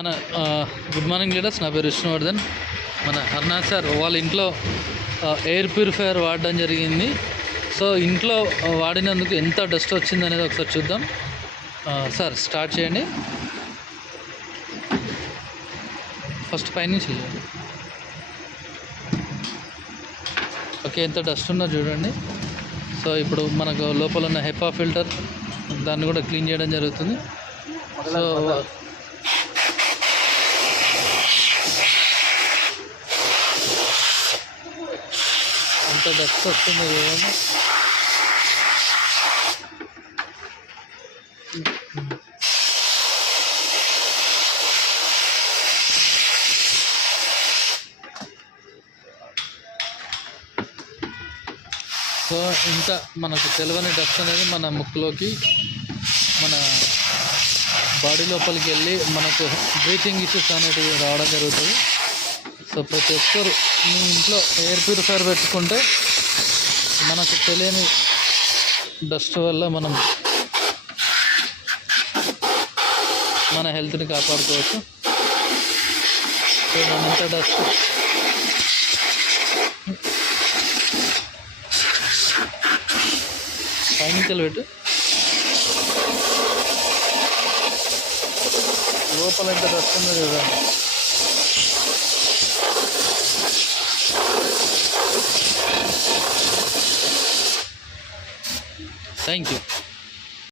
మన good morning leaders. నా పేరు విష్ణువర్ధన్. మన హర్నాథ్ సార్ వాళ్ళ ఇంట్లో ఎయిర్ ప్యూరిఫైయర్ వాడడం జరిగింది. సో ఇంట్లో వాడినందుకు ఎంత డస్ట్ వచ్చింది అనేది ఒకసారి చూద్దాం. సార్ స్టార్ట్ చేయండి. ఫస్ట్ పైనుంచి ఓకే, ఎంత డస్ట్ ఉందో చూడండి. సో ఇప్పుడు మనకు లోపల ఉన్న హెపా ఫిల్టర్ దాన్ని కూడా క్లీన్ చేయడం జరుగుతుంది. సో ఎంత డస్ట్ వస్తుంది చూడండి. సో ఇంకా మనకు తెలియని డస్ట్ అనేది మన ముక్కులోకి, మన బాడీ లోపలికి వెళ్ళి మనకు బ్రీతింగ్ ఇష్యూస్ అనేటివి రావడం జరుగుతుంది. సో ప్రతి ఒక్కరు మీ ఇంట్లో ఎయిర్ ప్యూరిఫైయర్ పెట్టుకుంటే మనకు తెలియని డస్ట్ వల్ల మనం మన హెల్త్ని కాపాడుకోవచ్చు. సో ఎంత డస్ట్ పైనుంచెలు పెట్టు, లోపల ఎంత డస్ట్ ఉందో చూడండి. Thank you.